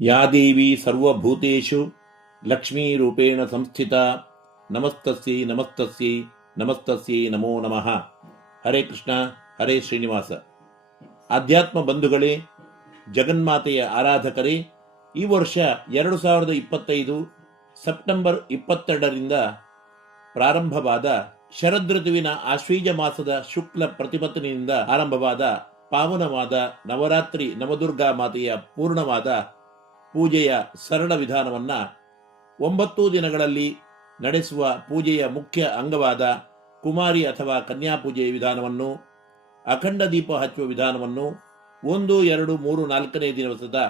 ಯಾ ದೇವಿ ಸರ್ವಭೂತೇಷು ಲಕ್ಷ್ಮೀರೂಪೇಣ ಸಂಸ್ಥಿತಾ ನಮಸ್ತಸ್ಯೈ ನಮಸ್ತಸ್ಯೈ ನಮಸ್ತಸ್ಯೈ ನಮೋ ನಮಃ. ಹರೇ ಕೃಷ್ಣ, ಹರೇ ಶ್ರೀನಿವಾಸ. ಆಧ್ಯಾತ್ಮ ಬಂಧುಗಳೇ, ಜಗನ್ಮಾತೆಯ ಆರಾಧಕರೇ, ಈ ವರ್ಷ 2025 ಸೆಪ್ಟೆಂಬರ್ 22ರಿಂದ ಪ್ರಾರಂಭವಾದ ಶರದೃತುವಿನ ಆಶ್ವೀಜ ಮಾಸದ ಶುಕ್ಲ ಪ್ರತಿಪತ್ತನಿಂದ ಆರಂಭವಾದ ಪಾವನವಾದ ನವರಾತ್ರಿ ನವದುರ್ಗಾ ಮಾತೆಯ ಪೂರ್ಣವಾದ ಪೂಜೆಯ ಸರಳ ವಿಧಾನವನ್ನು 9 ದಿನಗಳಲ್ಲಿ ನಡೆಸುವ ಪೂಜೆಯ ಮುಖ್ಯ ಅಂಗವಾದ ಕುಮಾರಿ ಅಥವಾ ಕನ್ಯಾ ಪೂಜೆಯ ವಿಧಾನವನ್ನು, ಅಖಂಡ ದೀಪ ಹಚ್ಚುವ ವಿಧಾನವನ್ನು, 1, 2, 3, 4ನೇ ದಿವಸದ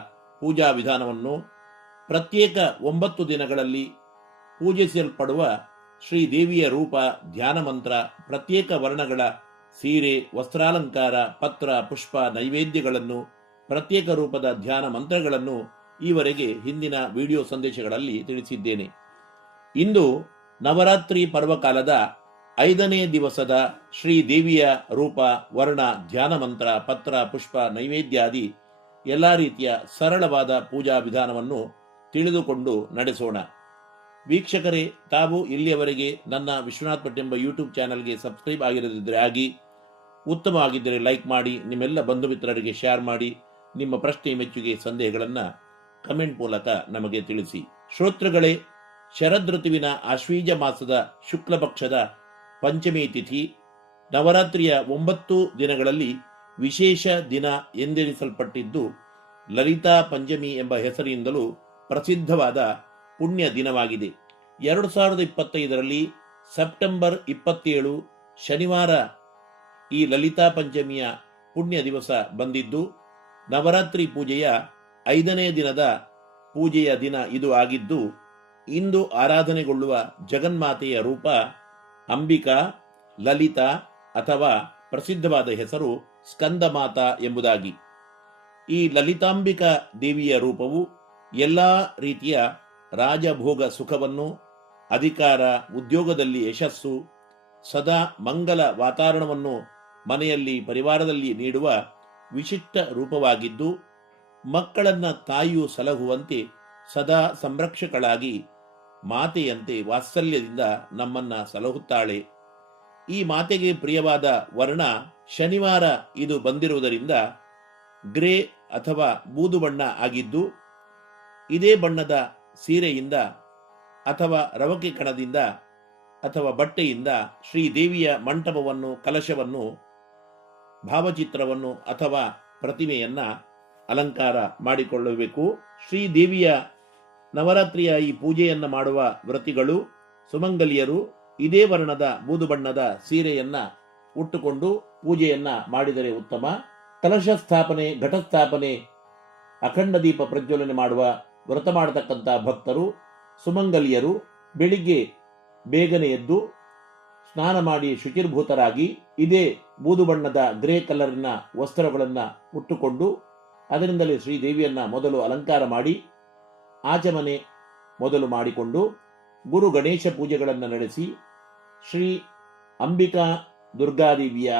ಪೂಜಾ ವಿಧಾನವನ್ನು, ಪ್ರತ್ಯೇಕ 9 ದಿನಗಳಲ್ಲಿ ಪೂಜಿಸಲ್ಪಡುವ ಶ್ರೀದೇವಿಯ ರೂಪ, ಧ್ಯಾನ ಮಂತ್ರ, ಪ್ರತ್ಯೇಕ ವರ್ಣಗಳ ಸೀರೆ, ವಸ್ತ್ರಾಲಂಕಾರ, ಪತ್ರ, ಪುಷ್ಪ, ನೈವೇದ್ಯಗಳನ್ನು, ಪ್ರತ್ಯೇಕ ರೂಪದ ಧ್ಯಾನ ಮಂತ್ರಗಳನ್ನು ಈವರೆಗೆ ಹಿಂದಿನ ವಿಡಿಯೋ ಸಂದೇಶಗಳಲ್ಲಿ ತಿಳಿಸಿದ್ದೇನೆ. ಇಂದು ನವರಾತ್ರಿ ಪರ್ವಕಾಲದ 5ನೇ ದಿವಸದ ಶ್ರೀದೇವಿಯ ರೂಪ, ವರ್ಣ, ಧ್ಯಾನ ಮಂತ್ರ, ಪತ್ರ, ಪುಷ್ಪ, ನೈವೇದ್ಯಾದಿ ಎಲ್ಲ ರೀತಿಯ ಸರಳವಾದ ಪೂಜಾ ವಿಧಾನವನ್ನು ತಿಳಿದುಕೊಂಡು ನಡೆಸೋಣ. ವೀಕ್ಷಕರೇ, ತಾವು ಇಲ್ಲಿಯವರೆಗೆ ನನ್ನ ವಿಶ್ವನಾಥ್ ಭಟ್ ಎಂಬ ಯೂಟ್ಯೂಬ್ ಚಾನಲ್ಗೆ ಸಬ್ಸ್ಕ್ರೈಬ್ ಆಗಿರದಿದ್ದರೆ ಆಗಿ, ಉತ್ತಮವಾಗಿದ್ದರೆ ಲೈಕ್ ಮಾಡಿ, ನಿಮ್ಮೆಲ್ಲ ಬಂಧು ಮಿತ್ರರಿಗೆ ಶೇರ್ ಮಾಡಿ, ನಿಮ್ಮ ಪ್ರಶ್ನೆ, ಮೆಚ್ಚುಗೆ, ಸಂದೇಹಗಳನ್ನು ಕಮೆಂಟ್ ಮೂಲಕ ನಮಗೆ ತಿಳಿಸಿ. ಶ್ರೋತೃಗಳೇ, ಶರದೃತುವಿನ ಆಶ್ವೀಜ ಮಾಸದ ಶುಕ್ಲ ಪಕ್ಷದ ಪಂಚಮಿ ತಿಥಿ ನವರಾತ್ರಿಯ 9 ದಿನಗಳಲ್ಲಿ ವಿಶೇಷ ದಿನ ಎಂದೆನಿಸಲ್ಪಟ್ಟಿದ್ದು, ಲಲಿತಾ ಪಂಚಮಿ ಎಂಬ ಹೆಸರಿನಿಂದಲೂ ಪ್ರಸಿದ್ಧವಾದ ಪುಣ್ಯ ದಿನವಾಗಿದೆ. 2025ರಲ್ಲಿ ಸೆಪ್ಟೆಂಬರ್ 27 ಶನಿವಾರ ಈ ಲಲಿತಾ ಪಂಚಮಿಯ ಪುಣ್ಯ ದಿವಸ ಬಂದಿದ್ದು, ನವರಾತ್ರಿ ಪೂಜೆಯ 5ನೇ ದಿನದ ಪೂಜೆಯ ದಿನ ಇದು ಆಗಿದ್ದು, ಇಂದು ಆರಾಧನೆಗೊಳ್ಳುವ ಜಗನ್ಮಾತೆಯ ರೂಪ ಅಂಬಿಕಾ, ಲಲಿತಾ ಅಥವಾ ಪ್ರಸಿದ್ಧವಾದ ಹೆಸರು ಸ್ಕಂದಮಾತಾ ಎಂಬುದಾಗಿ. ಈ ಲಲಿತಾಂಬಿಕಾ ದೇವಿಯ ರೂಪವು ಎಲ್ಲ ರೀತಿಯ ರಾಜಭೋಗ ಸುಖವನ್ನು, ಅಧಿಕಾರ, ಉದ್ಯೋಗದಲ್ಲಿ ಯಶಸ್ಸು, ಸದಾ ಮಂಗಲ ವಾತಾವರಣವನ್ನು ಮನೆಯಲ್ಲಿ, ಪರಿವಾರದಲ್ಲಿ ನೀಡುವ ವಿಶಿಷ್ಟ ರೂಪವಾಗಿದ್ದು, ಮಕ್ಕಳನ್ನ ತಾಯಿಯು ಸಲಹುವಂತೆ ಸದಾ ಸಂರಕ್ಷಕಳಾಗಿ ಮಾತೆಯಂತೆ ವಾತ್ಸಲ್ಯದಿಂದ ನಮ್ಮನ್ನ ಸಲಹುತ್ತಾಳೆ. ಈ ಮಾತೆಗೆ ಪ್ರಿಯವಾದ ವರ್ಣ ಶನಿವಾರ ಇದು ಬಂದಿರುವುದರಿಂದ ಗ್ರೇ ಅಥವಾ ಬೂದು ಬಣ್ಣ ಆಗಿದ್ದು, ಇದೇ ಬಣ್ಣದ ಸೀರೆಯಿಂದ ಅಥವಾ ರವಕೆ ಕಣದಿಂದ ಅಥವಾ ಬಟ್ಟೆಯಿಂದ ಶ್ರೀದೇವಿಯ ಮಂಟಪವನ್ನು, ಕಲಶವನ್ನು, ಭಾವಚಿತ್ರವನ್ನು ಅಥವಾ ಪ್ರತಿಮೆಯನ್ನ ಅಲಂಕಾರ ಮಾಡಿಕೊಳ್ಳಬೇಕು. ಶ್ರೀದೇವಿಯ ನವರಾತ್ರಿಯ ಈ ಪೂಜೆಯನ್ನು ಮಾಡುವ ವ್ರತಿಗಳು, ಸುಮಂಗಲಿಯರು ಇದೇ ವರ್ಣದ ಬೂದು ಬಣ್ಣದ ಸೀರೆಯನ್ನ ಉಟ್ಟುಕೊಂಡು ಪೂಜೆಯನ್ನ ಮಾಡಿದರೆ ಉತ್ತಮ. ಕಲಶ ಸ್ಥಾಪನೆ, ಘಟಸ್ಥಾಪನೆ, ಅಖಂಡ ದೀಪ ಪ್ರಜ್ವಲನೆ ಮಾಡುವ ವ್ರತ ಮಾಡತಕ್ಕಂಥ ಭಕ್ತರು, ಸುಮಂಗಲಿಯರು ಬೆಳಿಗ್ಗೆ ಬೇಗನೆ ಎದ್ದು ಸ್ನಾನ ಮಾಡಿ ಶುಚಿರ್ಭೂತರಾಗಿ ಇದೇ ಬೂದು ಬಣ್ಣದ ಗ್ರೇ ಕಲರಿನ ವಸ್ತ್ರಗಳನ್ನು ಉಟ್ಟುಕೊಂಡು ಅದರಿಂದಲೇ ಶ್ರೀದೇವಿಯನ್ನ ಮೊದಲು ಅಲಂಕಾರ ಮಾಡಿ ಆಚಮನೆ ಮೊದಲು ಮಾಡಿಕೊಂಡು ಗುರು ಗಣೇಶ ಪೂಜೆಗಳನ್ನು ನಡೆಸಿ ಶ್ರೀ ಅಂಬಿಕಾ ದುರ್ಗಾದೇವಿಯ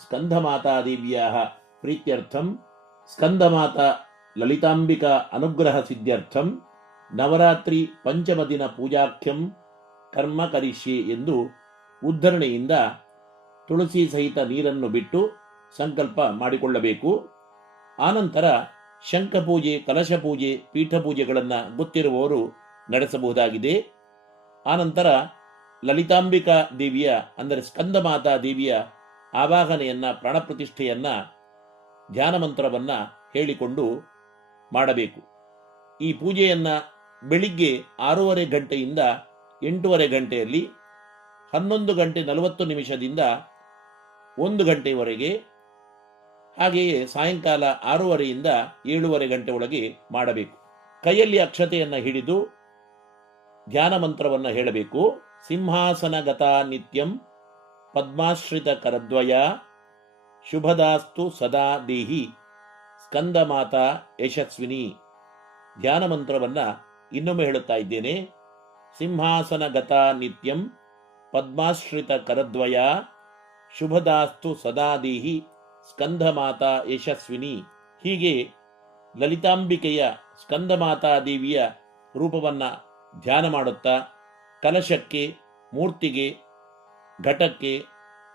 ಸ್ಕಂದಮಾತಾದೇವಿಯ ಪ್ರೀತ್ಯರ್ಥಂ, ಸ್ಕಂದಮಾತಾ ಲಲಿತಾಂಬಿಕಾ ಅನುಗ್ರಹ ಸಿದ್ಧ್ಯರ್ಥಂ ನವರಾತ್ರಿ ಪಂಚಮ ದಿನ ಪೂಜಾಖ್ಯಂ ಕರ್ಮ ಕರಿಷ್ಯೆ ಎಂದು ಉದ್ಧರಣೆಯಿಂದ ತುಳಸಿ ಸಹಿತ ನೀರನ್ನು ಬಿಟ್ಟು ಸಂಕಲ್ಪ ಮಾಡಿಕೊಳ್ಳಬೇಕು. ಆನಂತರ ಶಂಖಪೂಜೆ, ಕಲಶ ಪೂಜೆ, ಪೀಠ ಪೂಜೆಗಳನ್ನು ಗೊತ್ತಿರುವವರು ನಡೆಸಬಹುದಾಗಿದೆ. ಆನಂತರ ಲಲಿತಾಂಬಿಕಾ ದೇವಿಯ ಅಂದರೆ ಸ್ಕಂದಮಾತಾ ದೇವಿಯ ಆವಾಹನೆಯನ್ನ, ಪ್ರಾಣಪ್ರತಿಷ್ಠೆಯನ್ನ, ಧ್ಯಾನ ಮಂತ್ರವನ್ನ ಹೇಳಿಕೊಂಡು ಮಾಡಬೇಕು. ಈ ಪೂಜೆಯನ್ನ ಬೆಳಿಗ್ಗೆ 6:30 ಗಂಟೆಯಿಂದ 8:30 ಗಂಟೆಯಲ್ಲಿ, 11 ಗಂಟೆ 40 ನಿಮಿಷದಿಂದ 1 ಗಂಟೆಯವರೆಗೆ, ಹಾಗೆಯೇ ಸಾಯಂಕಾಲ 6:30ಯಿಂದ 7:30 ಗಂಟೆ ಒಳಗೆ ಮಾಡಬೇಕು. ಕೈಯಲ್ಲಿ ಅಕ್ಷತೆಯನ್ನು ಹಿಡಿದು ಧ್ಯಾನ ಮಂತ್ರವನ್ನು ಹೇಳಬೇಕು. ಸಿಂಹಾಸನಗತಾ ನಿತ್ಯಂ ಪದ್ಮಾಶ್ರಿತ ಕರದ್ವಯ ಶುಭದಾಸ್ತು ಸದಾ ದೇಹಿ ಸ್ಕಂದಮಾತಾ ಯಶಸ್ವಿನಿ. ಧ್ಯಾನ ಮಂತ್ರವನ್ನು ಇನ್ನೊಮ್ಮೆ ಹೇಳುತ್ತಾ ಇದ್ದೇನೆ. ಸಿಂಹಾಸನಗತಾ ನಿತ್ಯಂ ಪದ್ಮಾಶ್ರಿತ ಕರದ್ವಯ ಶುಭದಾಸ್ತು ಸದಾ ದೇಹಿ ಸ್ಕಂದಮಾತಾ ಯಶಸ್ವಿನಿ. ಹೀಗೆ ಲಲಿತಾಂಬಿಕೆಯ ಸ್ಕಂದಮಾತಾ ದೇವಿಯ ರೂಪವನ್ನು ಧ್ಯಾನ ಮಾಡುತ್ತಾ ಕಲಶಕ್ಕೆ, ಮೂರ್ತಿಗೆ, ಘಟಕ್ಕೆ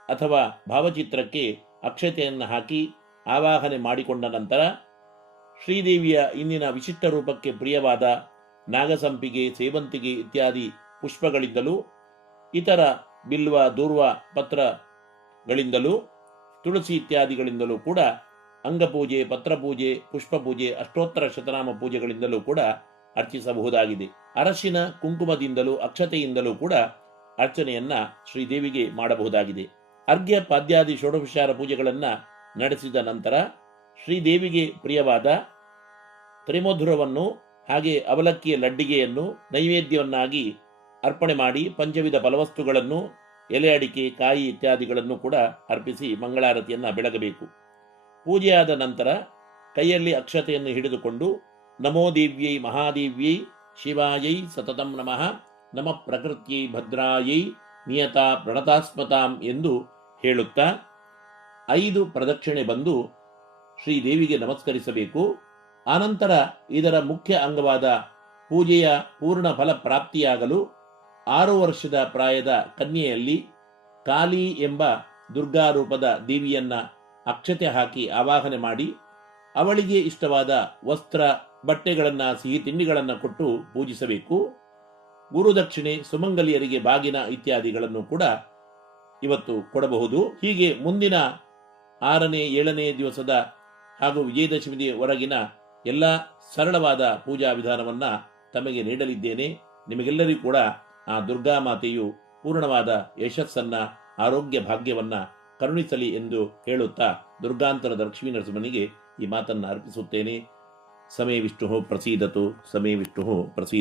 ಅಥವಾ ಭಾವಚಿತ್ರಕ್ಕೆ ಅಕ್ಷತೆಯನ್ನು ಹಾಕಿ ಆವಾಹನೆ ಮಾಡಿಕೊಂಡ ನಂತರ ಶ್ರೀದೇವಿಯ ಇಂದಿನ ವಿಶಿಷ್ಟ ರೂಪಕ್ಕೆ ಪ್ರಿಯವಾದ ನಾಗಸಂಪಿಗೆ, ಸೇವಂತಿಗೆ ಇತ್ಯಾದಿ ಪುಷ್ಪಗಳಿಂದಲೂ ಇತರ ಬಿಲ್ವ, ದೂರ್ವ ಪತ್ರಗಳಿಂದಲೂ ತುಳಸಿ ಇತ್ಯಾದಿಗಳಿಂದಲೂ ಕೂಡ ಅಂಗಪೂಜೆ, ಪತ್ರಪೂಜೆ, ಪುಷ್ಪಪೂಜೆ, ಅಷ್ಟೋತ್ತರ ಶತನಾಮ ಪೂಜೆಗಳಿಂದಲೂ ಕೂಡ ಅರ್ಚಿಸಬಹುದಾಗಿದೆ. ಅರಶಿನ ಕುಂಕುಮದಿಂದಲೂ ಅಕ್ಷತೆಯಿಂದಲೂ ಕೂಡ ಅರ್ಚನೆಯನ್ನ ಶ್ರೀದೇವಿಗೆ ಮಾಡಬಹುದಾಗಿದೆ. ಅರ್ಘ್ಯ ಪಾದ್ಯಾದಿ ಷೋಡಶೋಪಚಾರ ಪೂಜೆಗಳನ್ನು ನಡೆಸಿದ ನಂತರ ಶ್ರೀದೇವಿಗೆ ಪ್ರಿಯವಾದ ತ್ರಿಮಧುರವನ್ನು ಹಾಗೆ ಅವಲಕ್ಕಿಯ ಲಡ್ಡಿಗೆಯನ್ನು ನೈವೇದ್ಯವನ್ನಾಗಿ ಅರ್ಪಣೆ ಮಾಡಿ ಪಂಚವಿಧ ಫಲವಸ್ತುಗಳನ್ನು, ಎಲೆ ಅಡಿಕೆ, ಕಾಯಿ ಇತ್ಯಾದಿಗಳನ್ನು ಕೂಡ ಅರ್ಪಿಸಿ ಮಂಗಳಾರತಿಯನ್ನು ಬೆಳಗಬೇಕು. ಪೂಜೆಯಾದ ನಂತರ ಕೈಯಲ್ಲಿ ಅಕ್ಷತೆಯನ್ನು ಹಿಡಿದುಕೊಂಡು ನಮೋ ದೇವ್ಯೈ ಮಹಾದೇವ್ಯೈ ಶಿವಾಯೈ ಸತತಂ ನಮಃ ನಮ ಪ್ರಕೃತ್ಯೈ ಭದ್ರಾಯೈ ನಿಯತಾ ಪ್ರಣತಾಸ್ಮತಾಂ ಎಂದು ಹೇಳುತ್ತಾ 5 ಪ್ರದಕ್ಷಿಣೆ ಬಂದು ಶ್ರೀದೇವಿಗೆ ನಮಸ್ಕರಿಸಬೇಕು. ಆನಂತರ ಇದರ ಮುಖ್ಯ ಅಂಗವಾದ ಪೂಜೆಯ ಪೂರ್ಣ ಫಲ ಪ್ರಾಪ್ತಿಯಾಗಲು 6 ವರ್ಷದ ಪ್ರಾಯದ ಕನ್ಯೆಯಲ್ಲಿ ಕಾಳಿ ಎಂಬ ದುರ್ಗಾರೂಪದ ದೇವಿಯನ್ನ ಅಕ್ಷತೆ ಹಾಕಿ ಆವಾಹನೆ ಮಾಡಿ ಅವಳಿಗೆ ಇಷ್ಟವಾದ ವಸ್ತ್ರ, ಬಟ್ಟೆಗಳನ್ನು, ಸಿಹಿ ತಿಂಡಿಗಳನ್ನು ಕೊಟ್ಟು ಪೂಜಿಸಬೇಕು. ಗುರುದಕ್ಷಿಣೆ, ಸುಮಂಗಲಿಯರಿಗೆ ಬಾಗಿನ ಇತ್ಯಾದಿಗಳನ್ನು ಕೂಡ ಇವತ್ತು ಕೊಡಬಹುದು. ಹೀಗೆ ಮುಂದಿನ 6ನೇ 7ನೇ ದಿವಸದ ಹಾಗೂ ವಿಜಯದಶಮಿಯವರೆಗಿನ ಎಲ್ಲ ಸರಳವಾದ ಪೂಜಾ ವಿಧಾನವನ್ನ ತಮಗೆ ನೀಡಲಿದ್ದೇನೆ. ನಿಮಗೆಲ್ಲರಿಗೂ ಕೂಡ ಆ ದುರ್ಗಾ ಮಾತೆಯು ಪೂರ್ಣವಾದ ಯಶಸ್ಸನ್ನ, ಆರೋಗ್ಯ ಭಾಗ್ಯವನ್ನ ಕರುಣಿಸಲಿ ಎಂದು ಹೇಳುತ್ತಾ ದುರ್ಗಾಂತರದ ಲಕ್ಷ್ಮೀ ನರಸಿಂಹನಿಗೆ ಈ ಮಾತನ್ನು ಅರ್ಪಿಸುತ್ತೇನೆ. ಸಮೇ ವಿಷ್ಣು ಪ್ರಸೀದತು, ಸಮೇ ವಿಷ್ಣು ಪ್ರಸೀದ.